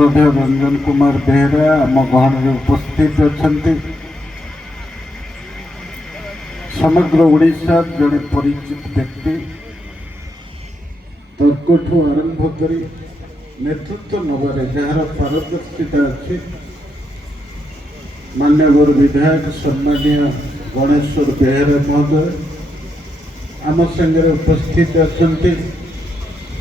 श्रद्धेय रंजन कुमार बेहरा आम गहन उपस्थित अच्छा समग्र ओडिशा जड़े परिचित व्यक्ति तर्कठू आरंभ कर नेतृत्व नबारे जार पारदर्शिता अच्छी मान्यवर विधायक सम्मानीय गणेश्वर बेहरा महोदय आम संगे उपस्थित अच्छा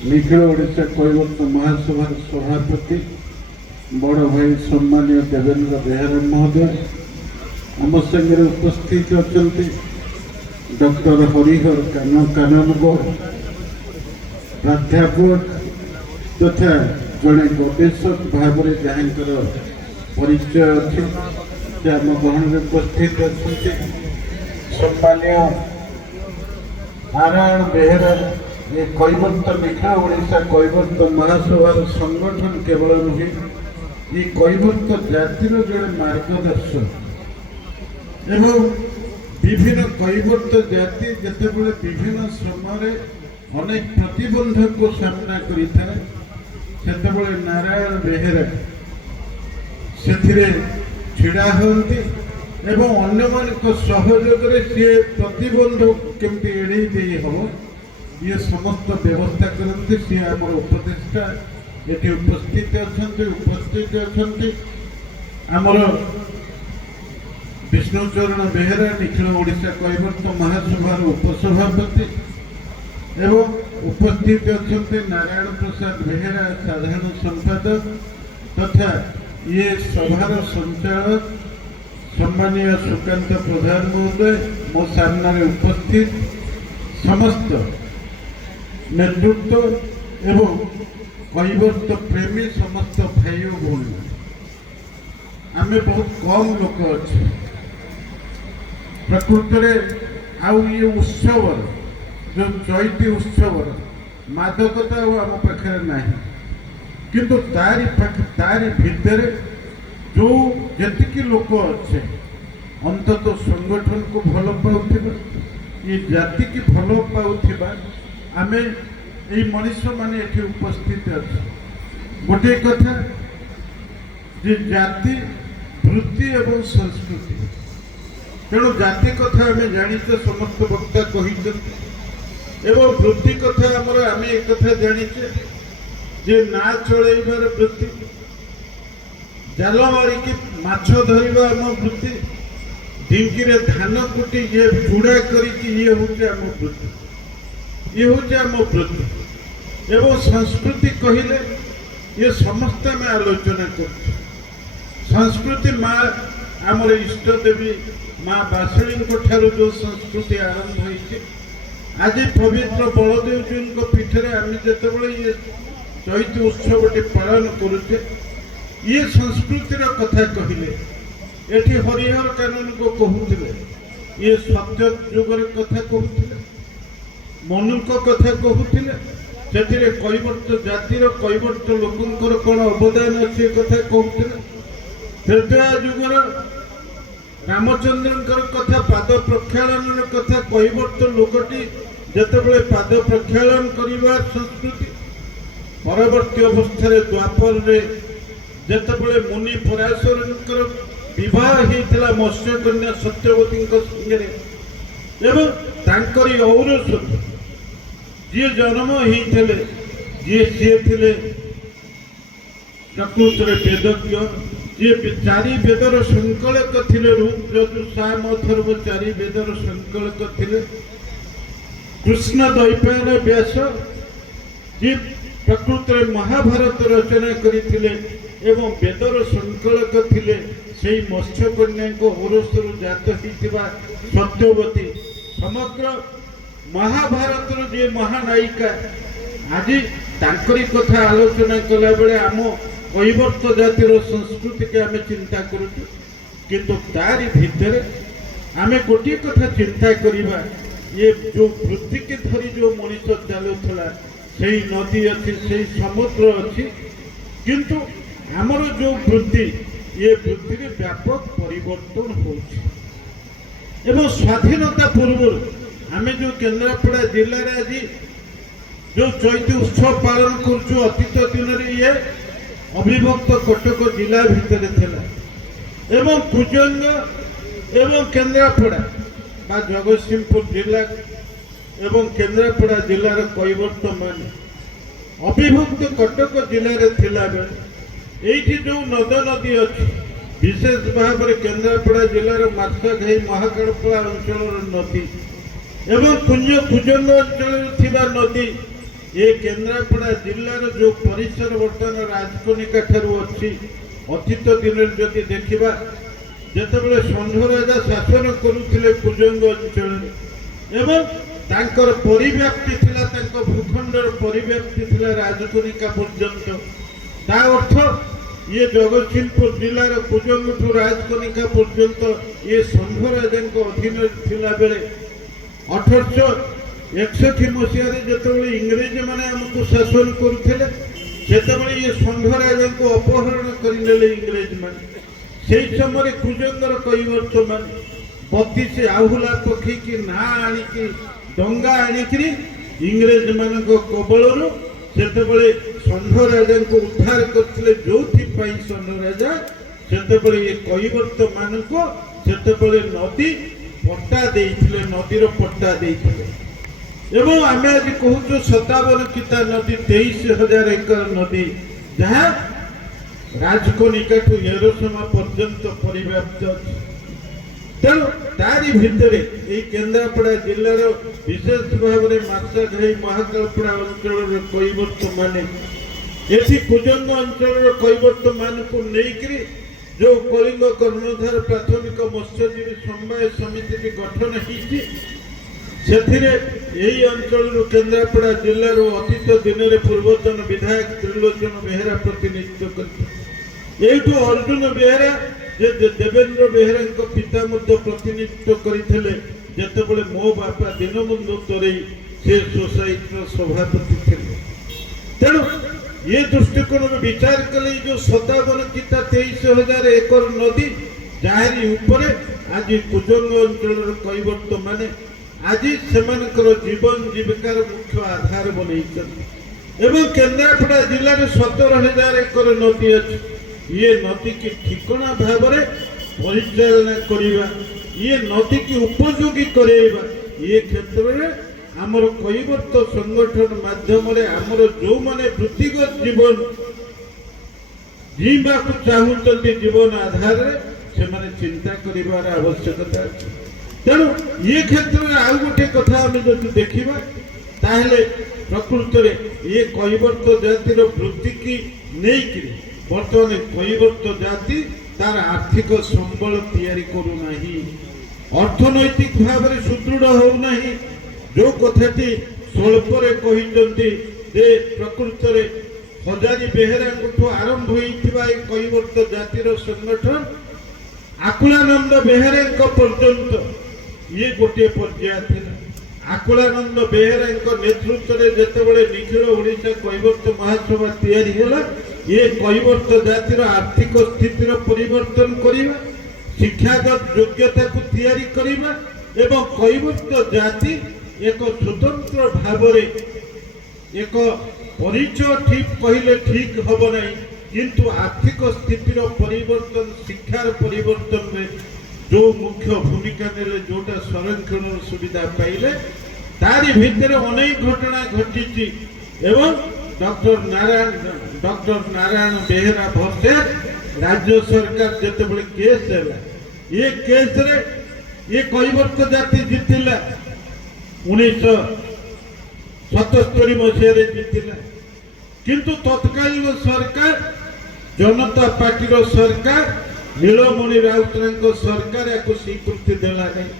निखिल ओडिशा कैवर्त महासभार सभापति बड़ भाई सम्मानीय देवेंद्र बेहरा महोदय आम संगे उपस्थित अच्छा डॉक्टर हरिहर कानूनगो प्राध्यापक तथा जड़े गवेषक भाव में जहाँकर परिचय अच्छे आम गहन उपस्थित अच्छा सम्मानीय नारायण बेहरा ये कैवर्त निखिल ओडिशा कैवर्त महासभार संगठन केवल नुहे ये कैवर्त जातिर जड़े मार्गदर्शक एवं विभिन्न कैवर्त जाति जितेबले विभिन्न समय अनेक प्रतिबंधक को सामना करते नारायण बेहरा से छिड़ा होती एवं अन्य मान सहयोग सी प्रतिबंधक केमती एड़े दे हम ये समस्त व्यवस्था करते सी आम उपदेष्टा ये उपस्थित अच्छा आमर विष्णुचरण बेहरा निखिल ओडिशा कैवर्त महासभार उपसभापति एवं उपस्थित अच्छा नारायण प्रसाद बेहरा साधारण संपादक तथा ये सभार संचालक सम्मानीय सुकांत प्रधान महोदय मो सामने उपस्थित समस्त नेतृत्व एवं कैवर्त प्रेमी समस्त भाई भौणी आम बहुत कम लोक अच्छे प्रकृत में आउ ये उत्सव जो चैती उत्सव मादकता आम पाखे ना किंतु तारी भितर जो जी लोक अच्छे अंतत संगठन को भल पाउथिबा ये जाति की भल पाउथिबा आमे ये मनीष माने एठी उपस्थित अच्छे गोटे कथा जे जाति वृत्ति एवं संस्कृति तेणु जाति कथा आम जानीचे समस्त वक्ता कही एवं वृत्ति कथा आमर आम एक कथा जानीचे जे ना चलैबार वृत्ति जाल मारिकी माछ धरिबा आम वृत्ति ढिंकी रे धान कुटी ये चूड़ा करिकी ये होचे आम वृत्ति ये होचे आम वृत्ति एवं संस्कृति कहिले ये समस्त में आलोचना कर संस्कृति माँ आमर इष्ट देवी माँ बासुड़ी जो संस्कृति आरंभ होती आज पवित्र बलदेव जी पीठे आम जिते ये चैती उत्सव पालन करुचे ये संस्कृतिर कथा कहले एठी हरिहर कानून को कहते ये सत्य जुगर कथा कहते मनु कथा कहते से कैवर्त जातिर कैवर्त लोकंर कौन अवदान अच्छे कथा कहते त्रेता जुगर रामचंद्र कथा पाद प्रक्षालन कथा कैवर्त लोकटी जिते पाद प्रक्षालन करवा संस्कृति परवर्ती अवस्था द्वापर जिते मुनि पराशर विवाह होता मत्स्यकन्या सत्यवती संगे एवं तांकरी औरस जी जन्म होते जी सी थे प्रकृत वेदज्ञ जी चारि वेदर संकलक थे रूप यजु साम अथर्व चारि वेदर संकलक थे कृष्ण द्वैपायन व्यास जी प्रकृत महाभारत रचना करथिले एवं वेदर संकलक थिले सेई मत्स्यकन्या को औरसर जात होइतिबा सत्यवती समग्र महाभारत जे महानायिका आज तांकरी कथा आलोचना कला बेले आम कैवर्त जातिर संस्कृति के आम चिंता करूँ किंतु तारी भितर आम गोटे कथा चिंता करवा ये जो वृत्ति के धरी जो मनीष चलुला से नदी अच्छी से समुद्र अच्छी किंतु आमर जो वृत्ति ये वृत्ति व्यापक परिवर्तन हो स्वाधीनता पूर्व आम जो केन्द्रापड़ा जिले में आज जो चैती उत्सव पालन कर अतीत दिन ये ଅବିଭକ୍ତ କଟକ ଜିଲ୍ଲା ଭିତରେ ଥିଲା ଏବଂ କୁଜଙ୍ଗ ଏବଂ କେନ୍ଦ୍ରାପଡ଼ା ବା ଜଗତସିଂହପୁର ଜିଲ୍ଲା ଏବଂ କେନ୍ଦ୍ରାପଡ଼ା ଜିଲ୍ଲାର କୈବର୍ତ୍ତମାନେ ଅବିଭକ୍ତ କଟକ ଜିଲ୍ଲାରେ ଥିଲାବେଳେ ଏଇଠି ଯେଉଁ ନଦ ନଦୀ ଅଛି ବିଶେଷ ଭାବରେ କେନ୍ଦ୍ରାପଡ଼ା ଜିଲ୍ଲାର ମାର୍ଶାଘାଇ ମହାକାଳପଡ଼ା ଅଞ୍ଚଳର ନଦୀ ଏବଂ କୁଜଙ୍ଗ ଅଞ୍ଚଳରେ ଥିବା ନଦୀ ଏ କେନ୍ଦ୍ରାପଡ଼ା ଜିଲ୍ଲାର ଯେଉଁ ପରିସର ବର୍ତ୍ତମାନ ରାଜକନିକା ଠାରୁ ଅଛି ଅତୀତ ଦିନରେ ଯଦି ଦେଖିବା ଯେତେବେଳେ ଷଣ୍ଢ ରାଜା ଶାସନ କରୁଥିଲେ କୁଜଙ୍ଗ ଅଞ୍ଚଳରେ ଏବଂ ତାଙ୍କର ପରିବ୍ୟାପ୍ତି ଥିଲା ତାଙ୍କ ଭୂଖଣ୍ଡର ପରିବ୍ୟାପ୍ତି ଥିଲା ରାଜକନିକା ପର୍ଯ୍ୟନ୍ତ ତା ଅର୍ଥ ଇଏ ଜଗତସିଂହପୁର ଜିଲ୍ଲାର କୁଜଙ୍ଗଠୁ ରାଜକନିକା ପର୍ଯ୍ୟନ୍ତ ଇଏ ଷଣ୍ଢ ରାଜାଙ୍କ ଅଧୀନରେ ଥିଲାବେଳେ 1861 ମସିହାରେ ଯେତେବେଳେ ଇଂରେଜମାନେ ଆମକୁ ଶାସନ କରୁଥିଲେ ସେତେବେଳେ ଇଏ ଷଣ୍ଢ ରାଜାଙ୍କୁ ଅପହରଣ କରିନେଲେ ଇଂରେଜମାନେ ସେହି ସମୟରେ କୁଜଙ୍ଗର କୈବର୍ତ୍ତମାନେ 32 ଆହୁଲା ପକେଇକି ନାଁ ଆଣିକି ଡଙ୍ଗା ଆଣିକିରି ଇଂରେଜମାନଙ୍କ କବଳରୁ ସେତେବେଳେ ଷଣ୍ଢ ରାଜାଙ୍କୁ ଉଦ୍ଧାର କରିଥିଲେ ଯୋଉଥିପାଇଁ ଷଣ୍ଢ ରାଜା ସେତେବେଳେ ଏ କୈବର୍ତ୍ତମାନଙ୍କୁ ସେତେବେଳେ ନଦୀ ପଟ୍ଟା ଦେଇଥିଲେ ନଦୀର ପଟ୍ଟା ଦେଇଥିଲେ ଏବଂ ଆମେ ଆଜି କହୁଛୁ 57 କିତା ନଦୀ 23,000 ଏକର ନଦୀ ଯାହା ରାଜକନିକାଠୁ ଏରସମା ପର୍ଯ୍ୟନ୍ତ ପରିବ୍ୟାପ୍ତ ଅଛି ତେଣୁ ତାରି ଭିତରେ ଏଇ କେନ୍ଦ୍ରାପଡ଼ା ଜିଲ୍ଲାର ବିଶେଷ ଭାବରେ ମାର୍ଶାଘାଇ ମହାକାଳପଡ଼ା ଅଞ୍ଚଳର କୈବର୍ତ୍ତମାନେ ଏଠି କୁଜଙ୍ଗ ଅଞ୍ଚଳର କୈବର୍ତ୍ତମାନଙ୍କୁ ନେଇକରି ଯେଉଁ କଳିଙ୍ଗ କର୍ଣ୍ଣଧାର ପ୍ରାଥମିକ ମତ୍ସ୍ୟଜୀବୀ ସମବାୟ ସମିତିଟି ଗଠନ ହେଇଛି ସେଥିରେ ଏହି ଅଞ୍ଚଳରୁ କେନ୍ଦ୍ରାପଡ଼ା ଜିଲ୍ଲାରୁ ଅତୀତ ଦିନରେ ପୂର୍ବତନ ବିଧାୟକ ତ୍ରିଲୋଚନ ବେହେରା ପ୍ରତିନିଧିତ୍ୱ କରିଥିଲେ ଏଇଠୁ ଅର୍ଜୁନ ବେହେରା ଯେ ଦେବେନ୍ଦ୍ର ବେହେରାଙ୍କ ପିତା ମଧ୍ୟ ପ୍ରତିନିଧିତ୍ୱ କରିଥିଲେ ଯେତେବେଳେ ମୋ ବାପା ଦୀନବନ୍ଧୁ ତରେଇ ସେ ସୋସାଇଟିର ସଭାପତି ଥିଲେ ତେଣୁ ଏ ଦୃଷ୍ଟିକୋଣରୁ ବିଚାର କଲେ ଯେଉଁ 57 କିତା 23,000 ଏକର ନଦୀ ଯାହାରି ଉପରେ ଆଜି କୁଜଙ୍ଗ ଅଞ୍ଚଳର କୈବର୍ତ୍ତମାନେ ଆଜି ସେମାନଙ୍କର ଜୀବନ ଜୀବିକାର ମୁଖ୍ୟ ଆଧାର ବନେଇଛନ୍ତି ଏବଂ କେନ୍ଦ୍ରାପଡ଼ା ଜିଲ୍ଲାରେ 17,000 ଏକର ନଦୀ ଅଛି ଇଏ ନଦୀକି ଠିକଣା ଭାବରେ ପରିଚାଳନା କରିବା ଇଏ ନଦୀକି ଉପଯୋଗୀ କରାଇବା ଏ କ୍ଷେତ୍ରରେ ଆମର କୈବର୍ତ୍ତ ସଂଗଠନ ମାଧ୍ୟମରେ ଆମର ଯେଉଁମାନେ ବୃତ୍ତିଗତ ଜୀବନ ଜୀଇବାକୁ ଚାହୁଁଛନ୍ତି ଜୀବନ ଆଧାରରେ ସେମାନେ ଚିନ୍ତା କରିବାର ଆବଶ୍ୟକତା ଅଛି ତେଣୁ ଏ କ୍ଷେତ୍ରରେ ଆଉ ଗୋଟେ କଥା ଆମେ ଯଦି ଦେଖିବା ତାହେଲେ ପ୍ରକୃତରେ ଏ କୈବର୍ତ୍ତ ଜାତିର ବୃତ୍ତିକି ନେଇକିରି ବର୍ତ୍ତମାନ କୈବର୍ତ୍ତ ଜାତି ତାର ଆର୍ଥିକ ସମ୍ବଳ ତିଆରି କରୁନାହିଁ ଅର୍ଥନୈତିକ ଭାବରେ ସୁଦୃଢ଼ ହେଉନାହିଁ ଯେଉଁ କଥାଟି ସ୍ୱଳ୍ପରେ କହିଛନ୍ତି ଯେ ପ୍ରକୃତରେ ହଜାରୀ ବେହେରାଙ୍କଠୁ ଆରମ୍ଭ ହୋଇଥିବା ଏ କୈବର୍ତ୍ତ ଜାତିର ସଂଗଠନ ଆକୁଳାନନ୍ଦ ବେହେରାଙ୍କ ପର୍ଯ୍ୟନ୍ତ ଇଏ ଗୋଟିଏ ପର୍ଯ୍ୟାୟ ଥିଲା ଆକୁଳାନନ୍ଦ ବେହେରାଙ୍କ ନେତୃତ୍ୱରେ ଯେତେବେଳେ ନିଖିଳ ଓଡ଼ିଶା କୈବର୍ତ୍ତ ମହାସଭା ତିଆରି ହେଲା ଏ କୈବର୍ତ୍ତ ଜାତିର ଆର୍ଥିକ ସ୍ଥିତିର ପରିବର୍ତ୍ତନ କରିବା ଶିକ୍ଷାଗତ ଯୋଗ୍ୟତାକୁ ତିଆରି କରିବା ଏବଂ କୈବର୍ତ୍ତ ଜାତି ଏକ ସ୍ୱତନ୍ତ୍ର ଭାବରେ ଏକ ପରିଚୟ ଠିକ୍ କହିଲେ ଠିକ୍ ହେବ ନାହିଁ କିନ୍ତୁ ଆର୍ଥିକ ସ୍ଥିତିର ପରିବର୍ତ୍ତନ ଶିକ୍ଷାର ପରିବର୍ତ୍ତନରେ ଯେଉଁ ମୁଖ୍ୟ ଭୂମିକା ନେଲେ ଯେଉଁଟା ସଂରକ୍ଷଣର ସୁବିଧା ପାଇଲେ ତାରି ଭିତରେ ଅନେକ ଘଟଣା ଘଟିଛି ଏବଂ ଡକ୍ଟର ନାରାୟଣ ବେହେରା ଭର୍ସେସ ରାଜ୍ୟ ସରକାର ଯେତେବେଳେ କେସ୍ ହେଲା ଏ କେସ୍ରେ ଏ କୈବର୍ତ୍ତ ଜାତି ଜିତିଲା 1977 ମସିହାରେ ଜିତିଲା କିନ୍ତୁ ତତ୍କାଳୀନ ସରକାର ଜନତା ପାର୍ଟିର ସରକାର ନୀଳମଣି ରାଉତରାୟଙ୍କ ସରକାର ଏହାକୁ ସ୍ୱୀକୃତି ଦେଲା ନାହିଁ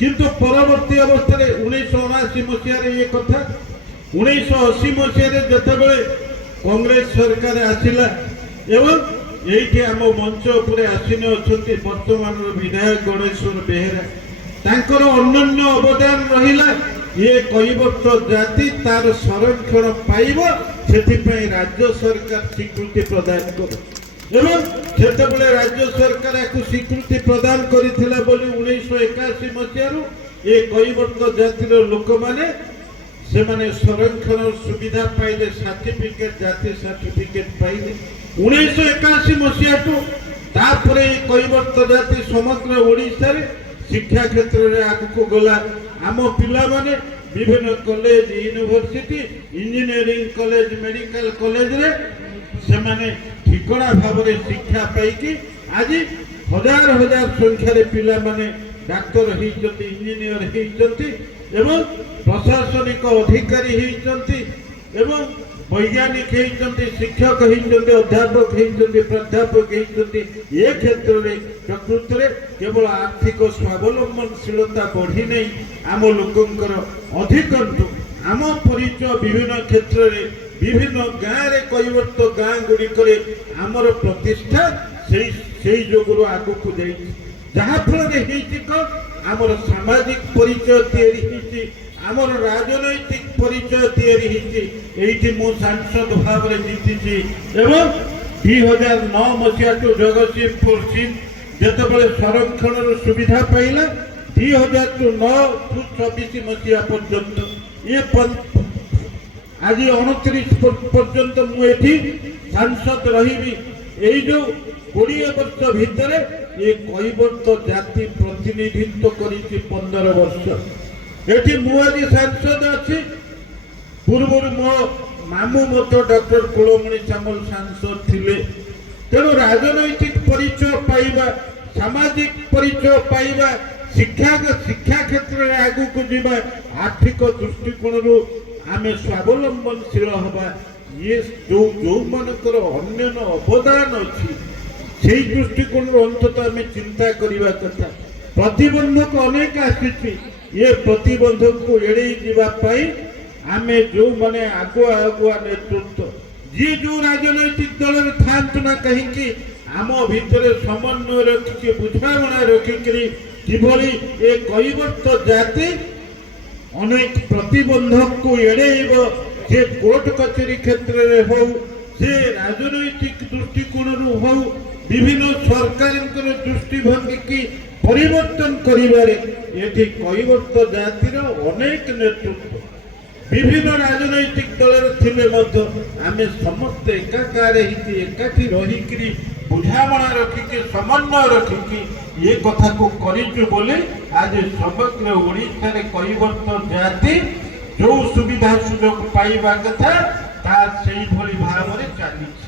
କିନ୍ତୁ ପରବର୍ତ୍ତୀ ଅବସ୍ଥାରେ 1979 ମସିହାରେ ଏ କଥା 1980 ମସିହାରେ ଯେତେବେଳେ କଂଗ୍ରେସ ସରକାର ଆସିଲା ଏବଂ ଏଇଠି ଆମ ମଞ୍ଚ ଉପରେ ଆସିନ ଅଛନ୍ତି ବର୍ତ୍ତମାନର ବିଧାୟକ ଗଣେଶ୍ୱର ବେହେରା ତାଙ୍କର ଅନନ୍ୟ ଅବଦାନ ରହିଲା ଏ କୈବର୍ତ୍ତ ଜାତି ତାର ସଂରକ୍ଷଣ ପାଇବ ସେଥିପାଇଁ ରାଜ୍ୟ ସରକାର ସ୍ୱୀକୃତି ପ୍ରଦାନ କରେ ଏବଂ ସେତେବେଳେ ରାଜ୍ୟ ସରକାର ଏହାକୁ ସ୍ୱୀକୃତି ପ୍ରଦାନ କରିଥିଲା ବୋଲି 1981 ମସିହାରୁ ଏ କୈବର୍ତ୍ତ ଜାତିର ଲୋକମାନେ ସେମାନେ ସଂରକ୍ଷଣ ସୁବିଧା ପାଇଲେ, ସାର୍ଟିଫିକେଟ ଜାତି ସାର୍ଟିଫିକେଟ ପାଇଲେ 1981 ମସିହାଠୁ। ତାପରେ କୈବର୍ତ୍ତ ଜାତି ସମଗ୍ର ଓଡ଼ିଶାରେ ଶିକ୍ଷା କ୍ଷେତ୍ରରେ ଆଗକୁ ଗଲା। ଆମ ପିଲାମାନେ ବିଭିନ୍ନ college, university, engineering college, medical କଲେଜରେ ସେମାନେ ଠିକଣା ଭାବରେ ଶିକ୍ଷା ପାଇକି ଆଜି ହଜାର ହଜାର ସଂଖ୍ୟାରେ ପିଲାମାନେ ଡାକ୍ତର ହେଇଛନ୍ତି, ଇଞ୍ଜିନିୟର ହେଇଛନ୍ତି ଏବଂ ପ୍ରଶାସନିକ ଅଧିକାରୀ ହେଇଛନ୍ତି ଏବଂ ବୈଜ୍ଞାନିକ ହେଇଛନ୍ତି, ଶିକ୍ଷକ ହେଇଛନ୍ତି, ଅଧ୍ୟାପକ ହେଇଛନ୍ତି, ପ୍ରାଧ୍ୟାପକ ହେଇଛନ୍ତି। ଏ କ୍ଷେତ୍ରରେ ପ୍ରକୃତରେ କେବଳ ଆର୍ଥିକ ସ୍ୱାବଲମ୍ବନଶୀଳତା ବଢ଼ି ନେଇ ଆମ ଲୋକଙ୍କର ଅଧିକନ୍ତୁ ଆମ ପରିଚୟ ବିଭିନ୍ନ କ୍ଷେତ୍ରରେ ବିଭିନ୍ନ ଗାଁରେ କୈବର୍ତ୍ତ ଗାଁ ଗୁଡ଼ିକରେ ଆମର ପ୍ରତିଷ୍ଠା ସେଇ ଯୋଗୁରୁ ଆଗକୁ ଯାଇଛି। ଯାହାଫଳରେ ହେଇଛି କ'ଣ, ଆମର ସାମାଜିକ ପରିଚୟ ତିଆରି ହେଇଛି, ଆମର ରାଜନୈତିକ ପରିଚୟ ତିଆରି ହେଇଛି। ଏଇଠି ମୁଁ ସାଂସଦ ଭାବରେ ଜିତିଛି ଏବଂ 2009 ମସିହାଠୁ ଜଗତସିଂହପୁର ସିଟ୍ ଯେତେବେଳେ ସଂରକ୍ଷଣର ସୁବିଧା ପାଇଲା 2009-24 ମସିହା ପର୍ଯ୍ୟନ୍ତ ଆଜି 29 ପର୍ଯ୍ୟନ୍ତ ମୁଁ ଏଠି ସାଂସଦ ରହିବି। ଏଇ ଯୋଉ 20 ବର୍ଷ ଭିତରେ ଏ କୈବର୍ତ୍ତ ଜାତି ପ୍ରତିନିଧିତ୍ୱ କରିଛି 15 ବର୍ଷ। ଏଠି ମୁଁ ଆଜି ସାଂସଦ ଅଛି, ପୂର୍ବରୁ ମୋ ମାମୁଁ ମଧ୍ୟ ଡକ୍ଟର କୁଳମଣି ସାମଲ ସାଂସଦ ଥିଲେ। ତେଣୁ ରାଜନୈତିକ ପରିଚୟ ପାଇବା, ସାମାଜିକ ପରିଚୟ ପାଇବା, ଶିକ୍ଷା କ୍ଷେତ୍ରରେ ଆଗକୁ ଯିବା, ଆର୍ଥିକ ଦୃଷ୍ଟିକୋଣରୁ ଆମେ ସ୍ୱାବଲମ୍ବନଶୀଳ ହେବା, ଇଏ ଯୋଉମାନଙ୍କର ଅନ୍ୟାନ୍ୟ ଅବଦାନ ଅଛି ସେଇ ଦୃଷ୍ଟିକୋଣରୁ ଅନ୍ତତଃ ଆମେ ଚିନ୍ତା କରିବା କଥା। ପ୍ରତିବନ୍ଧକ ଅନେକ ଆସିଛି, ଏ ପ୍ରତିବନ୍ଧକକୁ ଏଡ଼େଇ ଯିବା ପାଇଁ ଆମେ ଯୋଉମାନେ ଆଗୁଆ ନେତୃତ୍ୱ ଯିଏ ଯୋଉ ରାଜନୈତିକ ଦଳରେ ଥାଆନ୍ତୁ ନା କାହିଁକି ଆମ ଭିତରେ ସମନ୍ୱୟ ରଖିକି ବୁଝାମଣା ରଖିକିରି କିଭଳି ଏ କୈବର୍ତ୍ତ ଜାତି ଅନେକ ପ୍ରତିବନ୍ଧକକୁ ଏଡ଼େଇବ, ସେ କୋର୍ଟ କଚେରୀ କ୍ଷେତ୍ରରେ ହଉ, ସେ ରାଜନୈତିକ ଦୃଷ୍ଟିକୋଣରୁ ହଉ, ବିଭିନ୍ନ ସରକାରଙ୍କର ଦୃଷ୍ଟିଭଙ୍ଗୀକି ପରିବର୍ତ୍ତନ କରିବାରେ ଏଠି କୈବର୍ତ୍ତ ଜାତିର ଅନେକ ନେତୃତ୍ୱ ବିଭିନ୍ନ ରାଜନୈତିକ ଦଳରେ ଥିଲେ ମଧ୍ୟ ଆମେ ସମସ୍ତେ ଏକାକାର ହେଇକି ଏକାଠି ରହିକିରି ବୁଝାମଣା ରଖିକି ସମନ୍ୱୟ ରଖିକି ଏ କଥାକୁ କରିଛୁ ବୋଲି ଆଜି ସମଗ୍ର ଓଡ଼ିଶାରେ କୈବର୍ତ୍ତ ଜାତି ଯୋଉ ସୁବିଧା ସୁଯୋଗ ପାଇବା କଥା ତାହା ସେଇଭଳି ଭାବରେ ଚାଲିଛି।